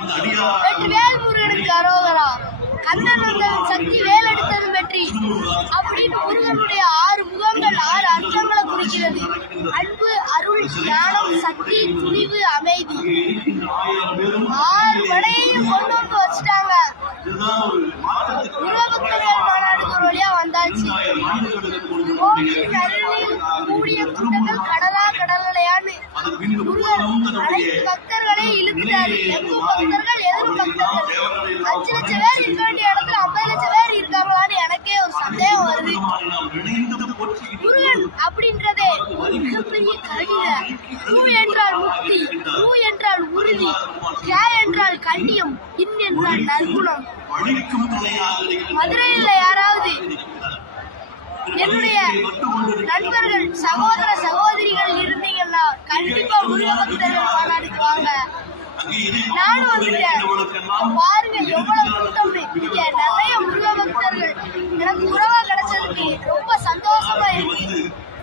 வெற்றிவேல் முருகனுக்கு அரோகரா. கண்ணன் வந்தவன் சக்தி வேலெடுத்தது வெற்றி அப்படின்னு முருகனுடைய 6 முகங்கள் 6 அர்த்தங்களை குறிக்கிறது. அன்பு, அருள், ஞானம், சக்தி, துணிவு, அமைதி. 6 படையையும் கொண்டு வந்து வச்சுட்டாங்க. முருகபக்தர்கள் மாநாடுக்கு ஒரு வழியா வந்தாச்சு. கோவில் அருளில் கூடிய கூட்டங்கள் கடலா கடல்களையான்னு முருகன் அனைத்து பக்தர்களே இழுத்துட்டாரு. எங்கும் பக்தர்கள், எதிரும் பக்தர்கள். 5 லட்சம் பேர் இருக்க வேண்டிய இடத்துல 50 லட்சம் பேர் இருக்காங்களான்னு எனக்கே ஒரு சந்தேகம் வருது. முருகன் அப்படின்றதே மிகப்பெரிய கவிதை. பூ என்றால் முக்தி, பூ என்றால் உறுதி, கே என்றால் கண்ணியம், இன் என்றால் நற்குணம். மதுரையில் யாராவது என்னுடைய நண்பர்கள், சகோதர சகோதரிகள் இருந்தீங்கன்னா கண்டிப்பா முருகபக்தர்கள் மாநாடுக்கு வாங்க. நானும் வந்துட்டேன். பாருங்க எவ்வளவு கூட்டம். இங்க நிறைய முருகபக்தர்கள். எனக்கு உறவா கிடைச்சதுக்கு ரொம்ப சந்தோஷமா இருக்கு.